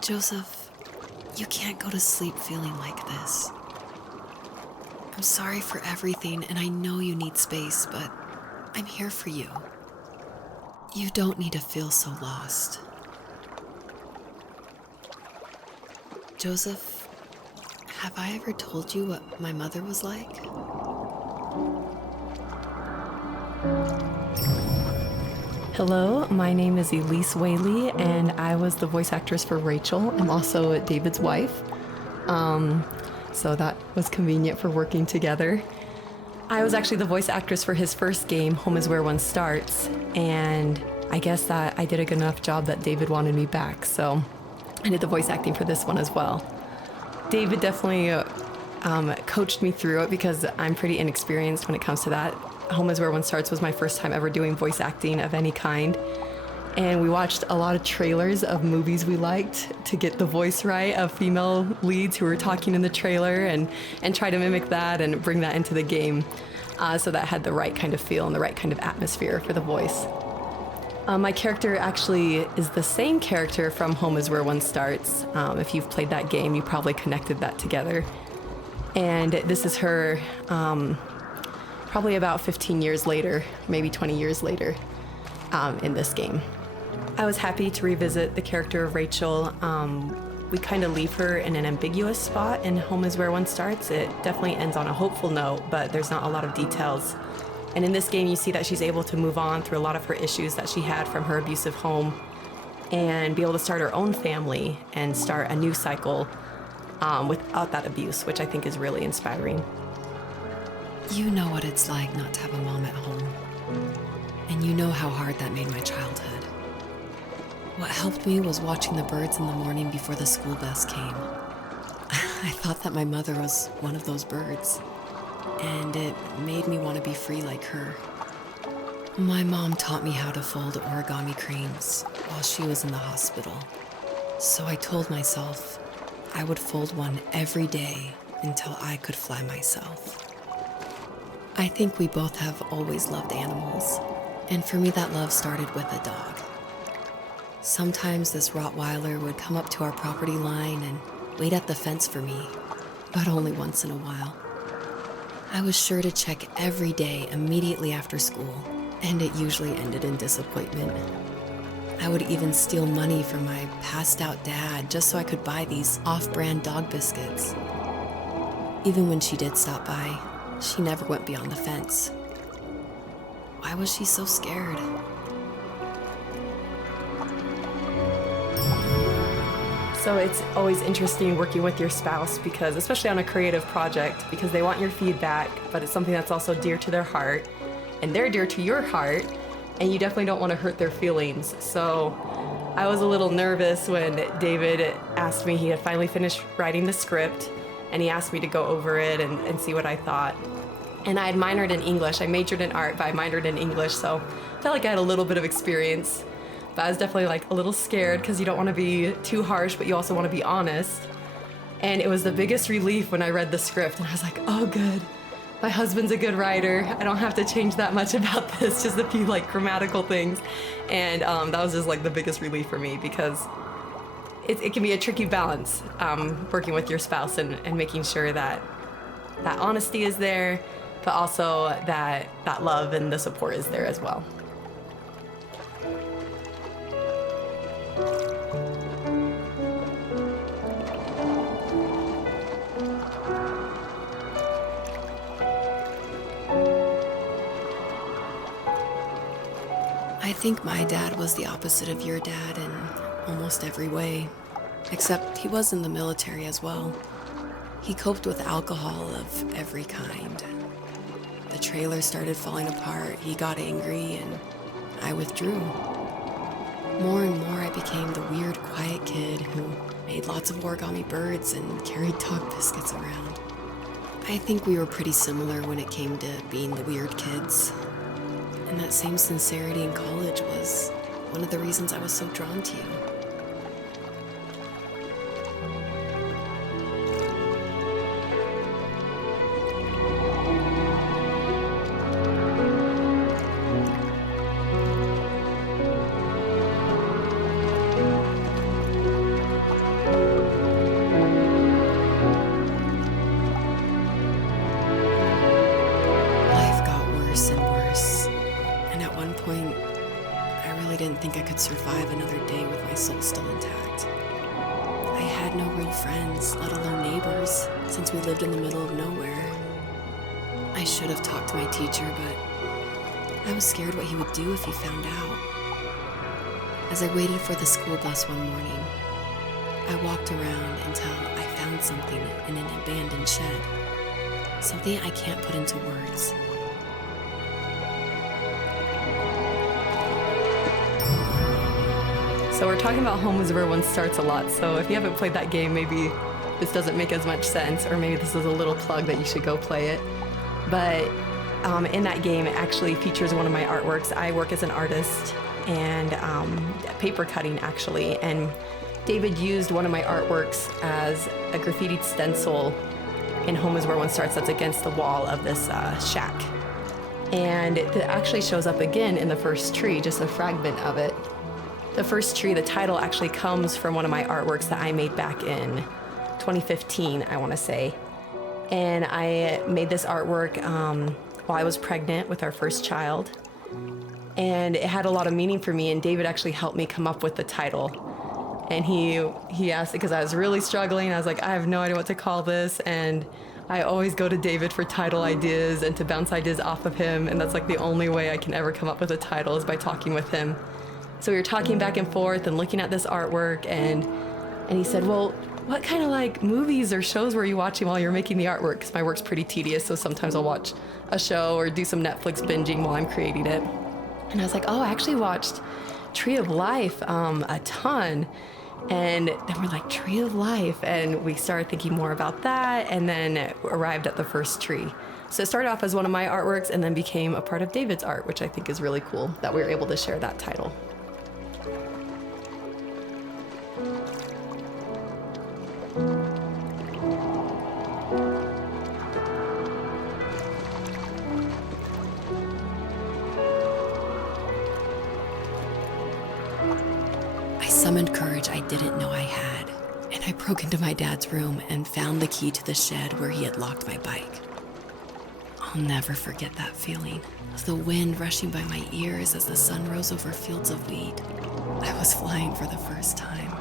Joseph, you can't go to sleep feeling like this. I'm sorry for everything, and I know you need space, but I'm here for you. You don't need to feel so lost. Joseph, have I ever told you what my mother was like? Hello, my name is Elise Wehle, and I was the voice actress for Rachel. I'm also David's wife, so that was convenient for working together. I was actually the voice actress for his first game, Home is Where One Starts, and I guess that I did a good enough job that David wanted me back, so I did the voice acting for this one as well. David definitely coached me through it because I'm pretty inexperienced when it comes to that. Home is Where One Starts was my first time ever doing voice acting of any kind. And we watched a lot of trailers of movies we liked to get the voice right of female leads who were talking in the trailer and try to mimic that and bring that into the game so that had the right kind of feel and the right kind of atmosphere for the voice. My character actually is the same character from Home is Where One Starts. If you've played that game, you probably connected that together. And this is her probably about 15 years later, maybe 20 years later in this game. I was happy to revisit the character of Rachel. We kind of leave her in an ambiguous spot in Home is Where One Starts. It definitely ends on a hopeful note, but there's not a lot of details. And in this game, you see that she's able to move on through a lot of her issues that she had from her abusive home and be able to start her own family and start a new cycle without that abuse, which I think is really inspiring. You know what it's like not to have a mom at home. And you know how hard that made my childhood. What helped me was watching the birds in the morning before the school bus came. I thought that my mother was one of those birds, and it made me want to be free like her. My mom taught me how to fold origami cranes while she was in the hospital. So I told myself I would fold one every day until I could fly myself. I think we both have always loved animals, and for me that love started with a dog. Sometimes this Rottweiler would come up to our property line and wait at the fence for me, but only once in a while. I was sure to check every day immediately after school, and it usually ended in disappointment. I would even steal money from my passed-out dad just so I could buy these off-brand dog biscuits. Even when she did stop by, she never went beyond the fence. Why was she so scared? So it's always interesting working with your spouse because, especially on a creative project, because they want your feedback, but it's something that's also dear to their heart, and they're dear to your heart, and you definitely don't want to hurt their feelings. So I was a little nervous when David asked me, he had finally finished writing the script, and he asked me to go over it and see what I thought. And I had minored in English. I majored in art, but I minored in English, so I felt like I had a little bit of experience. But I was definitely like a little scared because you don't want to be too harsh, but you also want to be honest. And it was the biggest relief when I read the script, and I was like, oh, good. My husband's a good writer. I don't have to change that much about this, just a few like grammatical things. And that was just like the biggest relief for me because it can be a tricky balance working with your spouse and making sure that that honesty is there, but also that love and the support is there as well. I think my dad was the opposite of your dad in almost every way, except he was in the military as well. He coped with alcohol of every kind. The trailer started falling apart, he got angry, and I withdrew. More and more I became the weird, quiet kid who made lots of origami birds and carried dog biscuits around. I think we were pretty similar when it came to being the weird kids. And that same sincerity in college was one of the reasons I was so drawn to you. think I could survive another day with my soul still intact. I had no real friends, let alone neighbors, since we lived in the middle of nowhere. I should have talked to my teacher, but I was scared what he would do if he found out. As I waited for the school bus one morning, I walked around until I found something in an abandoned shed. Something I can't put into words. So we're talking about Home is Where One Starts a lot, so if you haven't played that game, maybe this doesn't make as much sense, or maybe this is a little plug that you should go play it. But in that game, it actually features one of my artworks. I work as an artist and paper cutting, actually, and David used one of my artworks as a graffitied stencil in Home is Where One Starts that's against the wall of this shack. And it actually shows up again in the first tree, just a fragment of it. The first tree, the title actually comes from one of my artworks that I made back in 2015, I want to say. And I made this artwork while I was pregnant with our first child. And it had a lot of meaning for me, and David actually helped me come up with the title. And he asked, because I was really struggling, I was like, I have no idea what to call this, and I always go to David for title ideas and to bounce ideas off of him, and that's like the only way I can ever come up with a title is by talking with him. So we were talking back and forth and looking at this artwork, and he said, well, what kind of like movies or shows were you watching while you're making the artwork? Because my work's pretty tedious, so sometimes I'll watch a show or do some Netflix binging while I'm creating it. And I was like, oh, I actually watched Tree of Life a ton. And then we're like, Tree of Life. And we started thinking more about that, and then arrived at the first tree. So it started off as one of my artworks and then became a part of David's art, which I think is really cool that we were able to share that title. I summoned courage I didn't know I had, and I broke into my dad's room and found the key to the shed where he had locked my bike. I'll never forget that feeling of the wind rushing by my ears as the sun rose over fields of wheat. I was flying for the first time.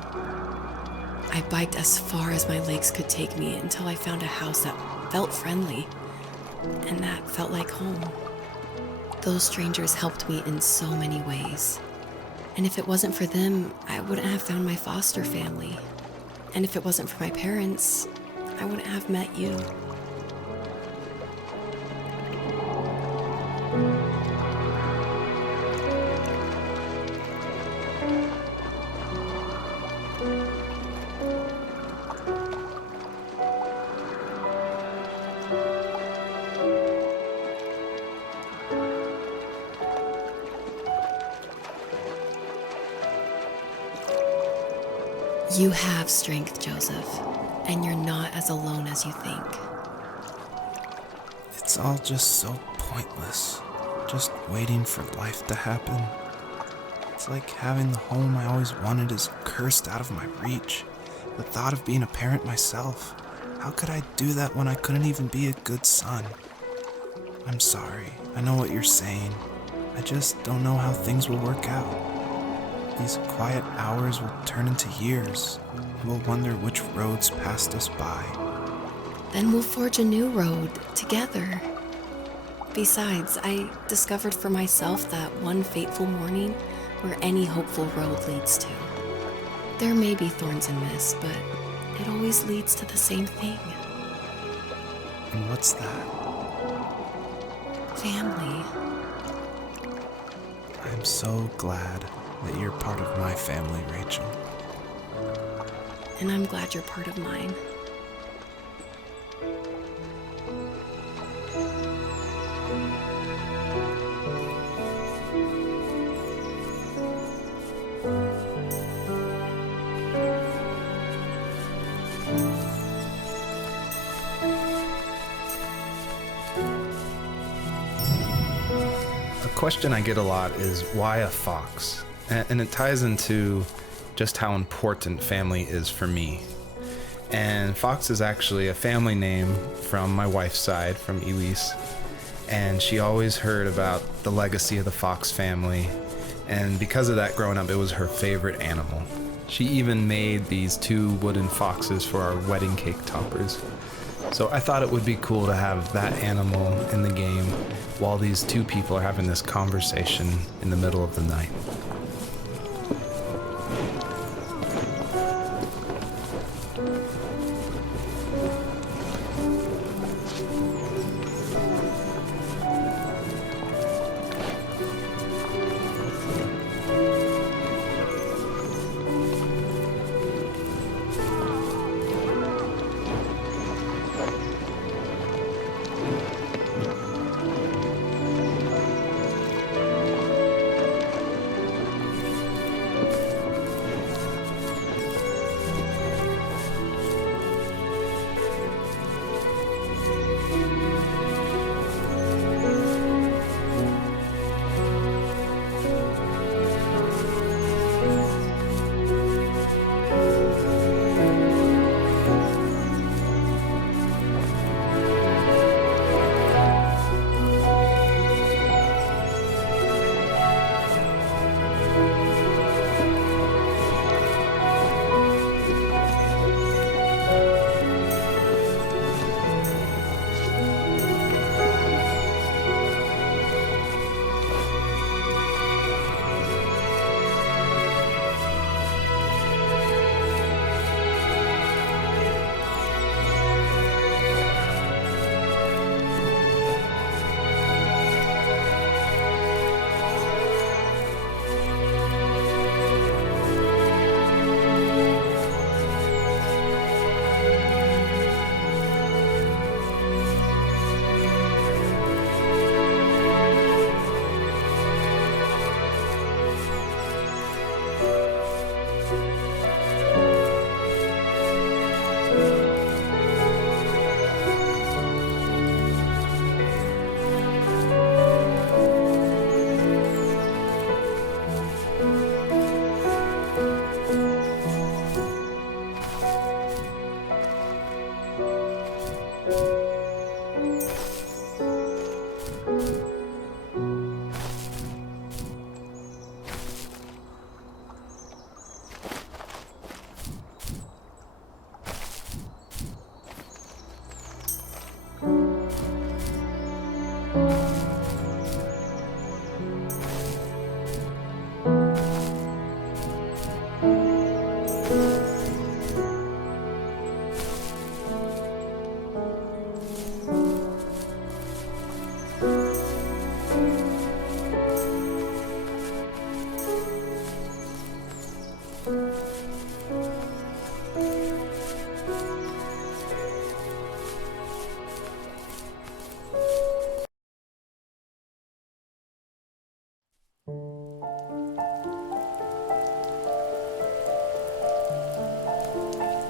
I biked as far as my legs could take me until I found a house that felt friendly, and that felt like home. Those strangers helped me in so many ways. And if it wasn't for them, I wouldn't have found my foster family. And if it wasn't for my parents, I wouldn't have met you. You have strength, Joseph, and you're not as alone as you think. It's all just so pointless, just waiting for life to happen. It's like having the home I always wanted is cursed out of my reach. The thought of being a parent myself, how could I do that when I couldn't even be a good son? I'm sorry, I know what you're saying. I just don't know how things will work out. These quiet hours will turn into years, and we'll wonder which roads passed us by. Then we'll forge a new road together. Besides, I discovered for myself that one fateful morning where any hopeful road leads to. There may be thorns and mist, but it always leads to the same thing. And what's that? Family. I'm so glad that you're part of my family, Rachel. And I'm glad you're part of mine. A question I get a lot is why a fox? And it ties into just how important family is for me. And Fox is actually a family name from my wife's side, from Elise. And she always heard about the legacy of the Fox family And because of that, growing up, it was her favorite animal. She even made these 2 wooden foxes for our wedding cake toppers. So I thought it would be cool to have that animal in the game while these 2 people are having this conversation in the middle of the night.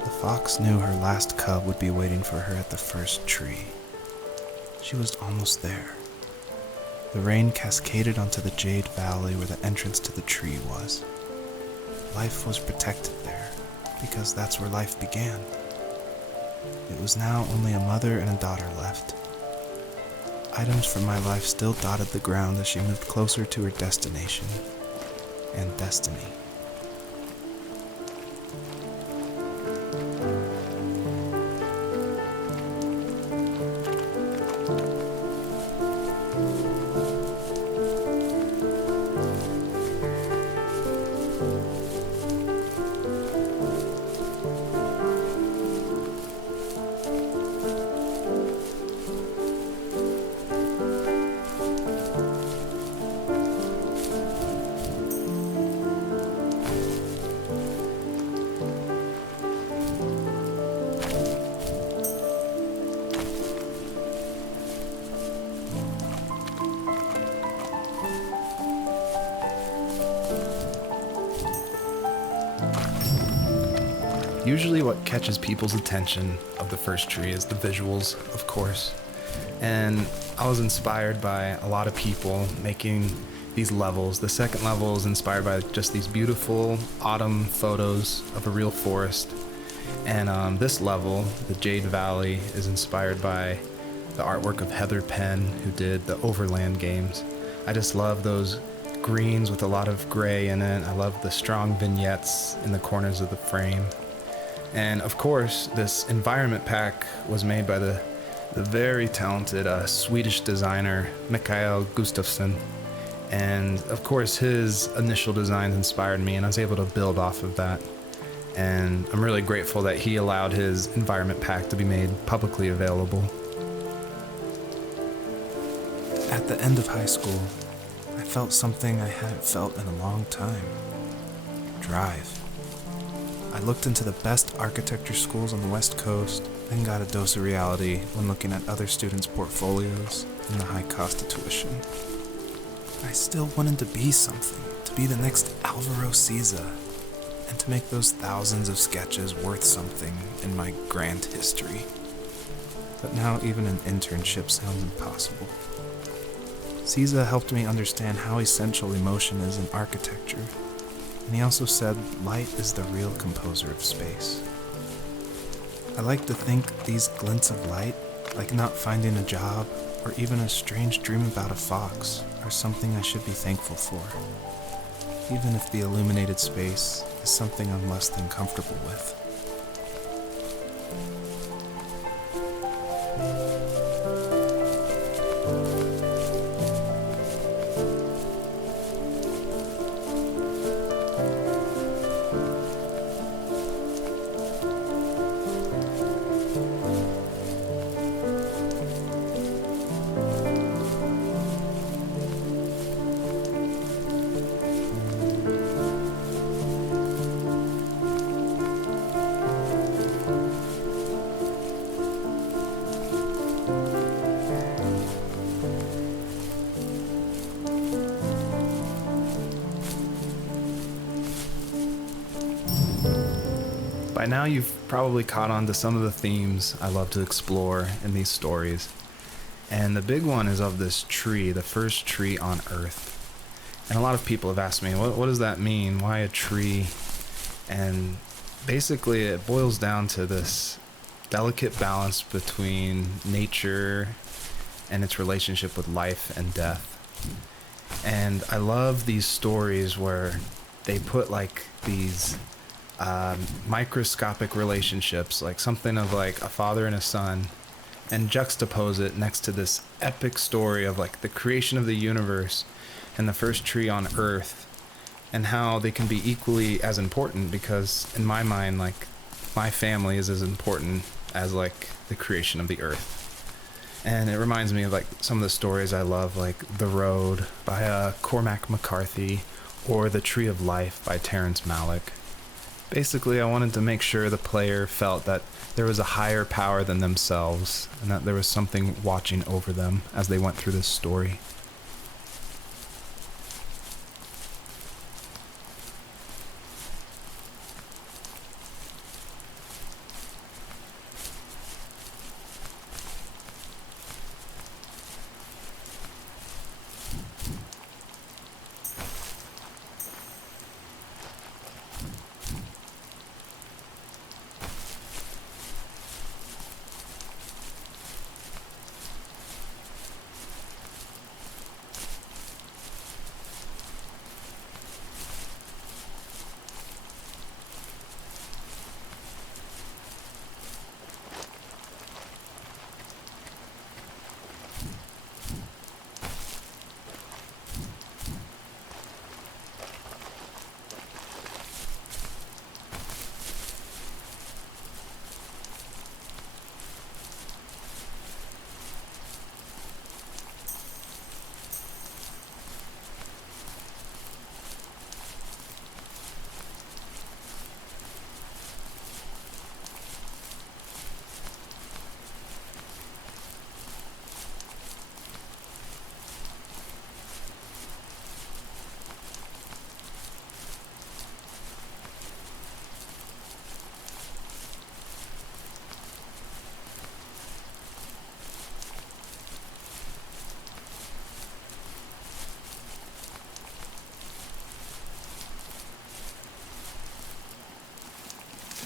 The fox knew her last cub would be waiting for her at the first tree. She was almost there. The rain cascaded onto the jade valley where the entrance to the tree was. Life was protected there, because that's where life began. It was now only a mother and a daughter left. Items from my life still dotted the ground as she moved closer to her destination and destiny. Usually what catches people's attention of the first tree is the visuals, of course. And I was inspired by a lot of people making these levels. The second level is inspired by just these beautiful autumn photos of a real forest. And this level, the Jade Valley, is inspired by the artwork of Heather Penn, who did the Overland games. I just love those greens with a lot of gray in it. I love the strong vignettes in the corners of the frame. And of course, this environment pack was made by the very talented Swedish designer Mikael Gustafsson. And of course, his initial designs inspired me, and I was able to build off of that. And I'm really grateful that he allowed his environment pack to be made publicly available. At the end of high school, I felt something I hadn't felt in a long time. Drive. I looked into the best architecture schools on the West Coast, then got a dose of reality when looking at other students' portfolios and the high cost of tuition. I still wanted to be something, to be the next Alvaro Siza, and to make those thousands of sketches worth something in my grand history. But now even an internship sounds impossible. Siza helped me understand how essential emotion is in architecture, and he also said light is the real composer of space. I like to think these glints of light, like not finding a job or even a strange dream about a fox, are something I should be thankful for, even if the illuminated space is something I'm less than comfortable with. By now, you've probably caught on to some of the themes I love to explore in these stories. And the big one is of this tree, the first tree on Earth. And a lot of people have asked me, what does that mean? Why a tree? And basically, it boils down to this delicate balance between nature and its relationship with life and death. And I love these stories where they put like these microscopic relationships, like something of like a father and a son, and juxtapose it next to this epic story of like the creation of the universe and the first tree on Earth, and how they can be equally as important, because in my mind, like, my family is as important as like the creation of the Earth. And it reminds me of like some of the stories I love, like The Road by Cormac McCarthy, or The Tree of Life by Terrence Malick. Basically, I wanted to make sure the player felt that there was a higher power than themselves, and that there was something watching over them as they went through this story.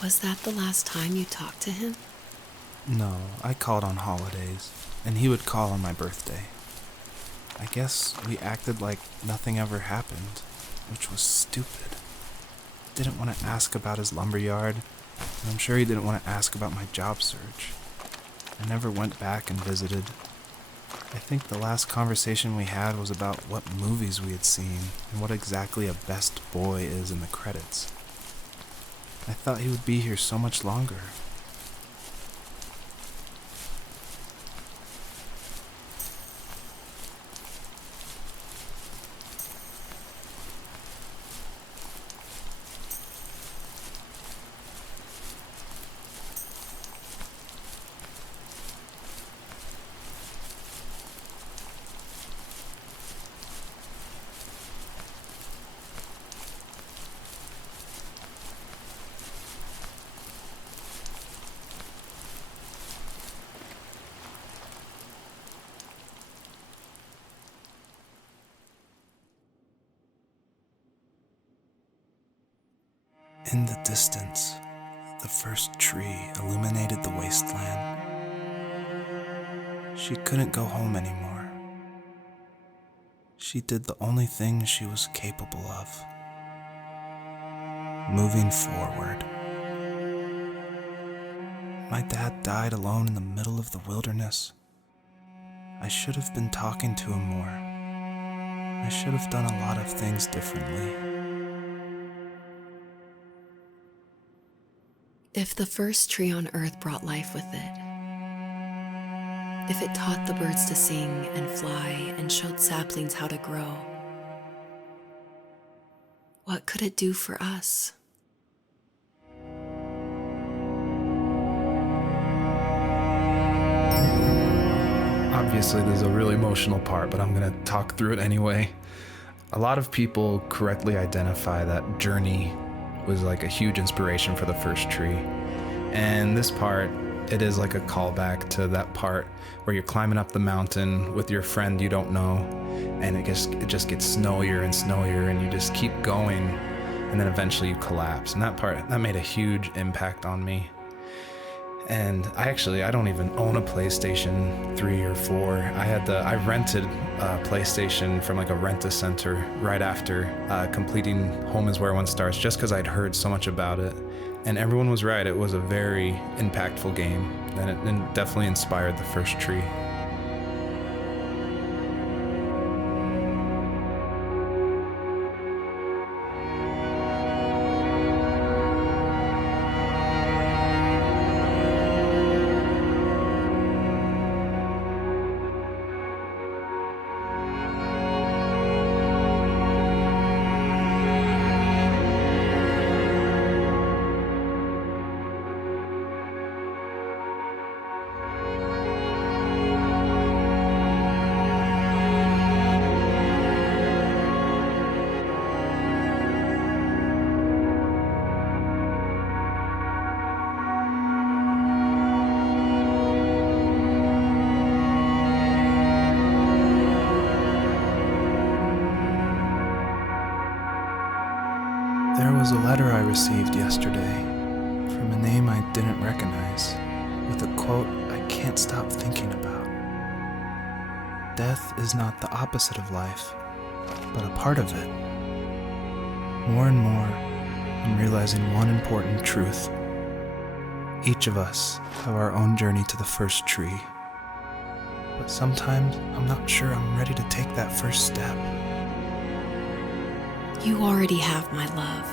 Was that the last time you talked to him? No, I called on holidays, and he would call on my birthday. I guess we acted like nothing ever happened, which was stupid. Didn't want to ask about his lumberyard, and I'm sure he didn't want to ask about my job search. I never went back and visited. I think the last conversation we had was about what movies we had seen and what exactly a best boy is in the credits. I thought he would be here so much longer. In the distance, the first tree illuminated the wasteland. She couldn't go home anymore. She did the only thing she was capable of: moving forward. My dad died alone in the middle of the wilderness. I should have been talking to him more. I should have done a lot of things differently. If the first tree on earth brought life with it, if it taught the birds to sing and fly and showed saplings how to grow, what could it do for us? Obviously, there's a really emotional part, but I'm going to talk through it anyway. A lot of people correctly identify that Journey was like a huge inspiration for the first tree. And this part, it is like a callback to that part where you're climbing up the mountain with your friend you don't know, and it just gets snowier and snowier, and you just keep going, and then eventually you collapse. And that part, that made a huge impact on me. And I don't even own a PlayStation 3 or 4. I rented a PlayStation from like a rent-a-center right after completing Home is Where One Starts, just because I'd heard so much about it. And everyone was right, it was a very impactful game, and it definitely inspired the first tree. There was a letter I received yesterday from a name I didn't recognize, with a quote I can't stop thinking about. Death is not the opposite of life, but a part of it. More and more, I'm realizing one important truth. Each of us have our own journey to the first tree, but sometimes I'm not sure I'm ready to take that first step. You already have my love.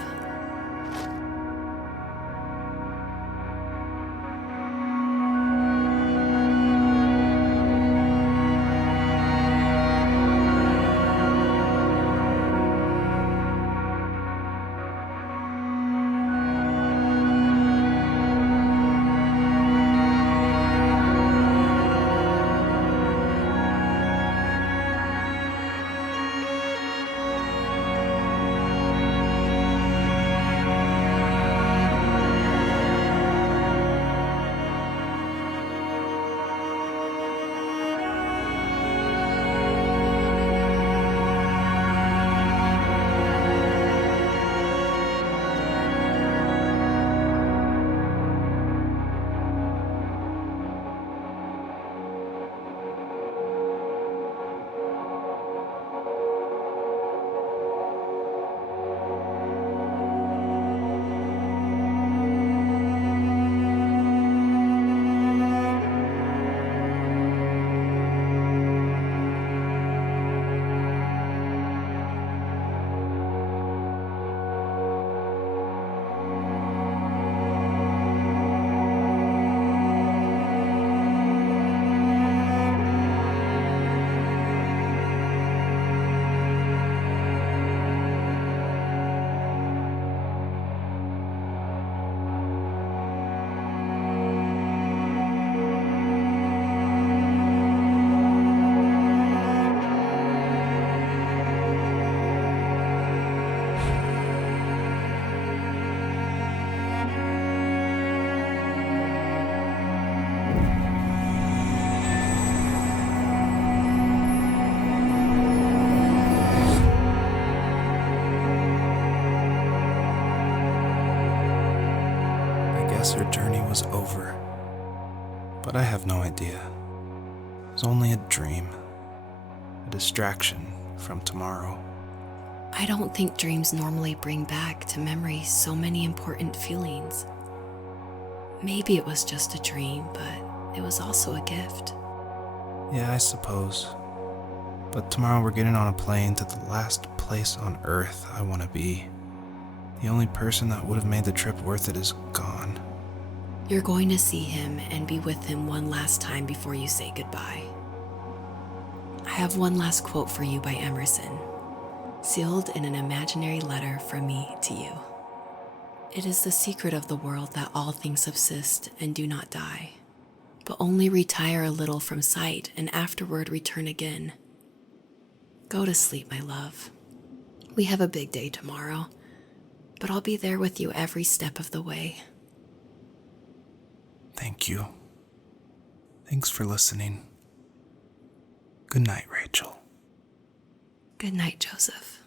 was over. But I have no idea. It was only a dream, a distraction from tomorrow. I don't think dreams normally bring back to memory so many important feelings. Maybe it was just a dream, but it was also a gift. Yeah, I suppose. But tomorrow we're getting on a plane to the last place on Earth I want to be. The only person that would have made the trip worth it is gone. You're going to see him and be with him one last time before you say goodbye. I have one last quote for you by Emerson, sealed in an imaginary letter from me to you. It is the secret of the world that all things subsist and do not die, but only retire a little from sight and afterward return again. Go to sleep, my love. We have a big day tomorrow, but I'll be there with you every step of the way. Thank you. Thanks for listening. Good night, Rachel. Good night, Joseph.